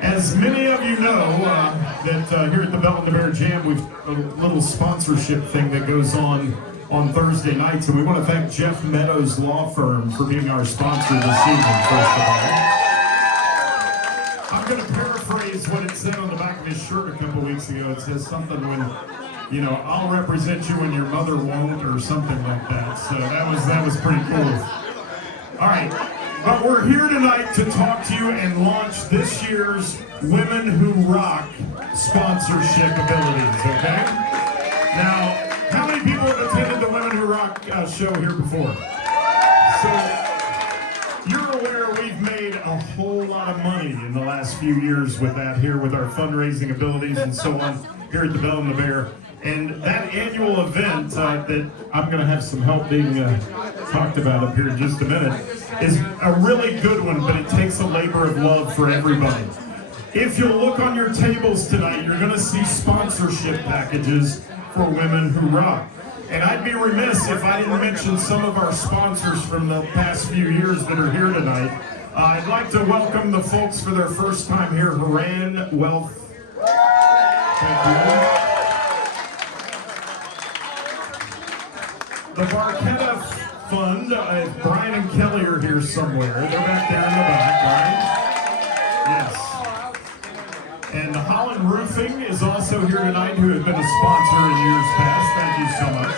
As many of you know, that here at the Belle and the Bear Jam, we've a little sponsorship thing that goes on Thursday nights, and we want to thank Jeff Meadows Law Firm for being our sponsor this evening, first of all. I'm going to paraphrase what it said on the back of his shirt a couple weeks ago. It says something when, I'll represent you when your mother won't, or something like that. So that was pretty cool. All right, but we're here tonight to talk to you and launch this year's Women Who Rock sponsorship abilities, okay? Now, how many people have attended the Women Who Rock show here before? So, you're aware we've made a whole lot of money in the last few years with that here, with our fundraising abilities and so on here at the Belle and the Bear. And that annual event that I'm going to have some help being talked about up here in just a minute is a really good one, but it takes a labor of love for everybody. If you'll look on your tables tonight, you're going to see sponsorship packages for Women Who Rock. And I'd be remiss if I didn't mention some of our sponsors from the past few years that are here tonight. I'd like to welcome the folks for their first time here, Haran Wealth. Thank you. The Barchetta Fund, Brian and Kelly are here somewhere. They're back there in the back, right? Yes. And Holland Roofing is also here tonight, who have been a sponsor in years past. Thank you so much.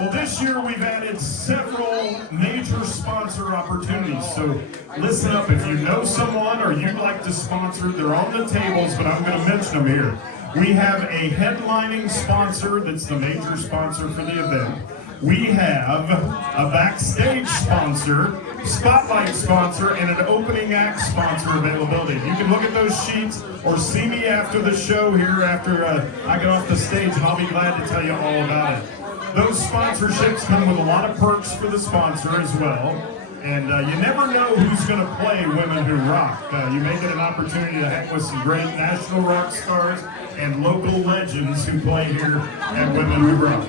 Well, this year we've added several major sponsor opportunities. So listen up, if you know someone or you'd like to sponsor, they're on the tables, but I'm going to mention them here. We have a headlining sponsor that's the major sponsor for the event. We have a backstage sponsor, spotlight sponsor, and an opening act sponsor availability. You can look at those sheets or see me after the show here after I get off the stage, and I'll be glad to tell you all about it. Those sponsorships come with a lot of perks for the sponsor as well. And you never know who's going to play Women Who Rock. You may get an opportunity to hang with some great national rock stars and local legends who play here at Women Who Rock.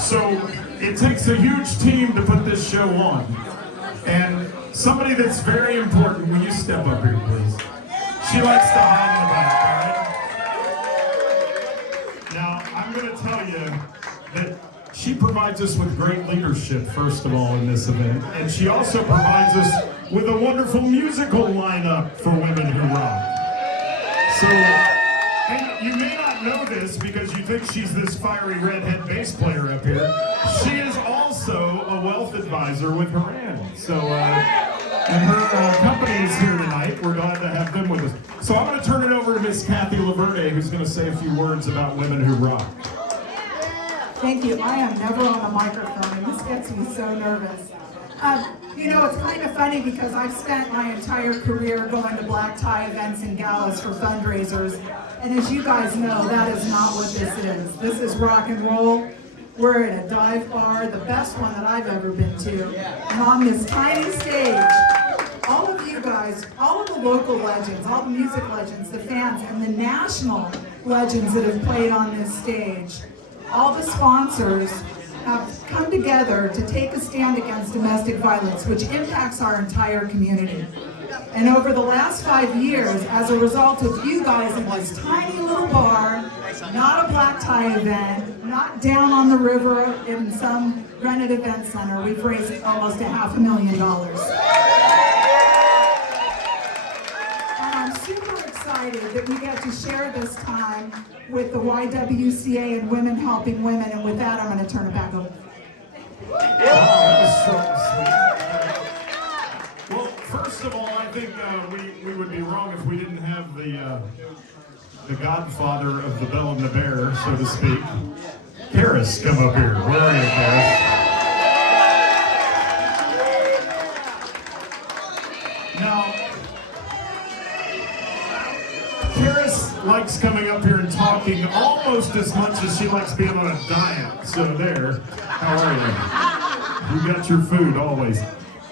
So it takes a huge team to put this show on. And somebody that's very important, will you step up here, please? She likes to hide in the back, all right? Now, I'm going to tell you that she provides us with great leadership, first of all, in this event. And she also provides us with a wonderful musical lineup for Women Who Rock. So, and you may not know this because you think she's this fiery redhead bass player up here. She is also a wealth advisor with Haran. So, and her company is here tonight. We're glad to have them with us. So I'm going to turn it over to Miss Kathy Laverde, who's going to say a few words about Women Who Rock. Thank you. I am never on a microphone, and this gets me so nervous. It's kind of funny because I've spent my entire career going to black tie events and galas for fundraisers, and as you guys know, that is not what this is. This is rock and roll. We're at a dive bar, the best one that I've ever been to, and on this tiny stage, all of you guys, all of the local legends, all the music legends, the fans, and the national legends that have played on this stage, all the sponsors have come together to take a stand against domestic violence, which impacts our entire community. And over the last 5 years, as a result of you guys in this tiny little bar, not a black tie event, not down on the river in some rented event center, we've raised almost $500,000. And I'm super excited that we get to share this time with the YWCA and Women Helping Women, and with that, I'm going to turn it back over. That was short and sweet. Well, first of all, I think we would be wrong if we didn't have the godfather of the Belle and the Bear, so to speak, Ceris, come up here. Where are you, Ceris? Now, Ceris likes coming up here and talking almost as much as she likes being on a diet. So there, how are you? You got your food always.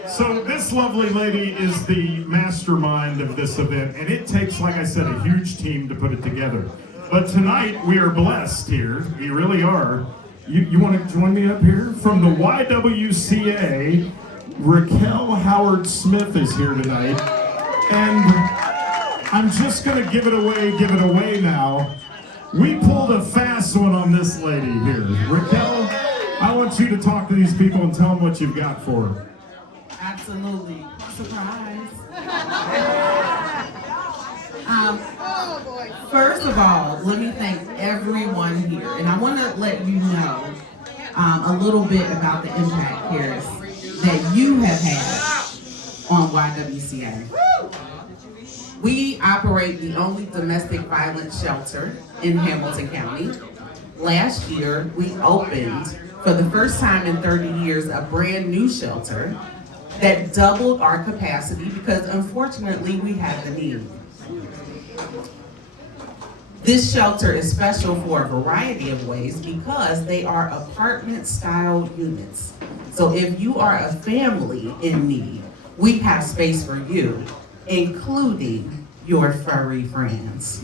So this lovely lady is the mastermind of this event, and it takes, like I said, a huge team to put it together. But tonight we are blessed here. We really are. You want to join me up here? From the YWCA, Raquel Howard Smith is here tonight. And I'm just gonna give it away now. We pulled a fast one on this lady here. Raquel, I want you to talk to these people and tell them what you've got for her. Absolutely. Surprise. First of all, let me thank everyone here. And I want to let you know a little bit about the impact, Ceris, that you have had on YWCA. We operate the only domestic violence shelter in Hamilton County. Last year, we opened, for the first time in 30 years, a brand new shelter that doubled our capacity because unfortunately we had the need. This shelter is special for a variety of ways because they are apartment-style units. So if you are a family in need, we have space for you, including your furry friends.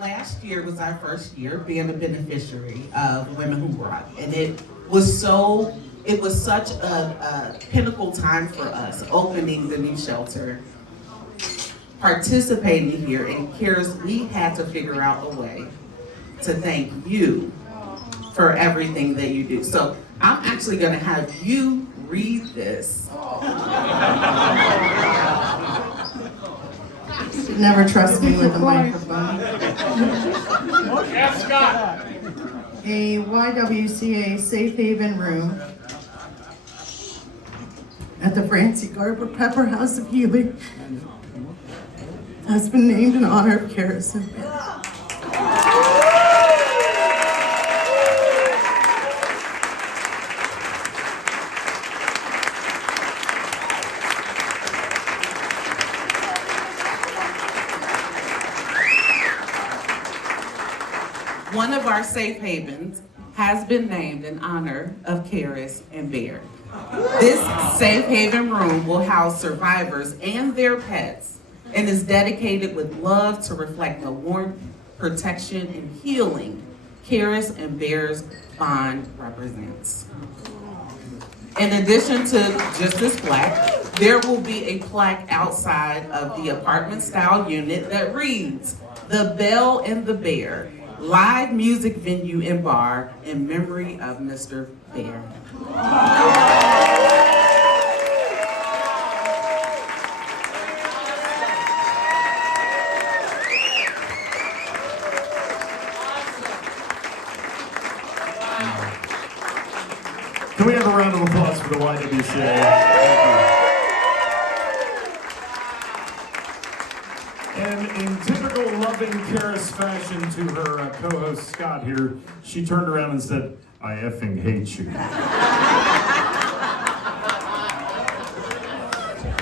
Last year was our first year being a beneficiary of Women Who Rock, and it was such a pinnacle time for us, opening the new shelter, participating here, and Ceris, we had to figure out a way to thank you for everything that you do. So I'm actually gonna have you read this. Never trust me with a microphone. A YWCA safe haven room at the Francie Garber Pepper House of Healing has been named in honor of Ceris and Belle. One of our safe havens has been named in honor of Ceris and Belle. This safe haven room will house survivors and their pets and is dedicated with love to reflect the warmth, protection, and healing Ceris and Belle's bond represents. In addition to just this plaque, there will be a plaque outside of the apartment-style unit that reads, "The Belle and the Bear, live music venue and bar in memory of Mr. Bear." Can we have a round of applause for the YWCA? And in typical loving Ceris fashion to her co-host Scott here, she turned around and said, "I effing hate you."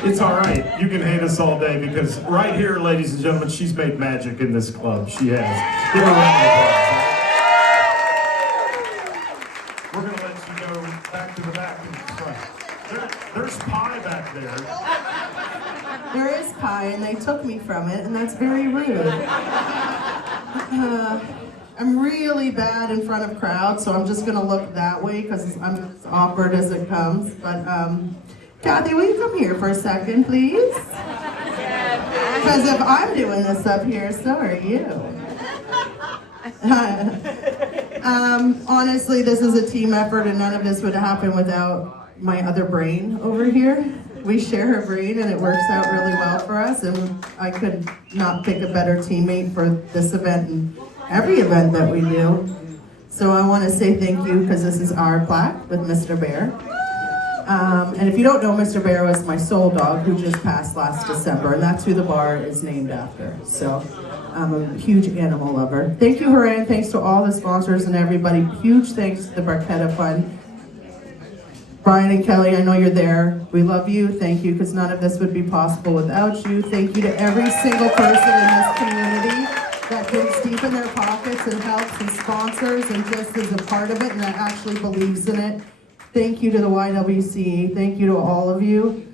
It's all right. You can hate us all day because right here, ladies and gentlemen, she's made magic in this club. She has. Give her a round of applause. We're going to let you go back to the back and front. There's pie back there. There is pie, and they took me from it, and that's very rude. I'm really bad in front of crowds, so I'm just gonna look that way because I'm as awkward as it comes. But Kathy, will you come here for a second, please? Because if I'm doing this up here, so are you. Honestly, this is a team effort, and none of this would happen without my other brain over here. We share a brain, and it works out really well for us, and I could not pick a better teammate for this event and every event that we do. So I want to say thank you, because this is our plaque with Mr. Bear. And if you don't know, Mr. Bear was my soul dog who just passed last December, and that's who the bar is named after. So I'm a huge animal lover. Thank you, Haran. Thanks to all the sponsors and everybody. Huge thanks to the Barchetta Fund. Brian and Kelly, I know you're there. We love you. Thank you, because none of this would be possible without you. Thank you to every single person in this community that digs deep in their pockets and helps and sponsors and just is a part of it and that actually believes in it. Thank you to the YWCA. Thank you to all of you.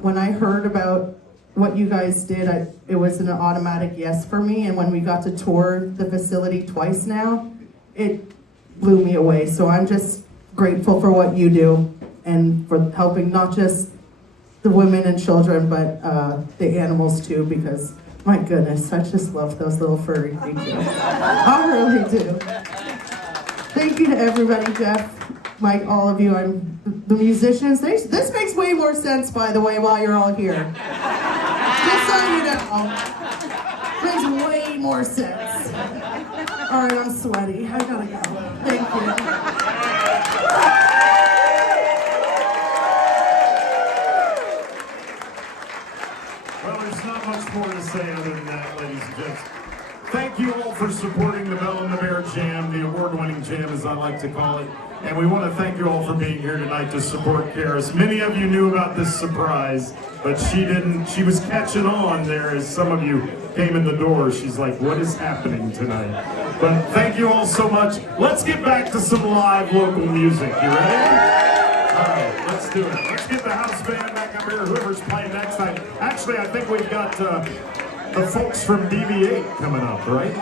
When I heard about what you guys did, it was an automatic yes for me. And when we got to tour the facility twice now, it blew me away. So I'm just grateful for what you do and for helping not just the women and children, but the animals too, because my goodness, I just love those little furry creatures. I really do. Thank you to everybody, Jeff, Mike, all of you. The musicians. This makes way more sense, by the way, while you're all here. Just so you know. Makes way more sense. All right, I'm sweaty. I gotta go. Thank you. Well, there's not much more to say other than that, ladies and gents. Thank you all for supporting the Belle and the Bear Jam, the award-winning jam, as I like to call it. And we want to thank you all for being here tonight to support Ceris. Many of you knew about this surprise, but she didn't. She was catching on there as some of you came in the door. She's like, what is happening tonight? But thank you all so much. Let's get back to some live local music. You ready? All right, let's do it. Let's get the house band back up here. Whoever's playing next time. Actually, I think we've got the folks from DV8 coming up, right?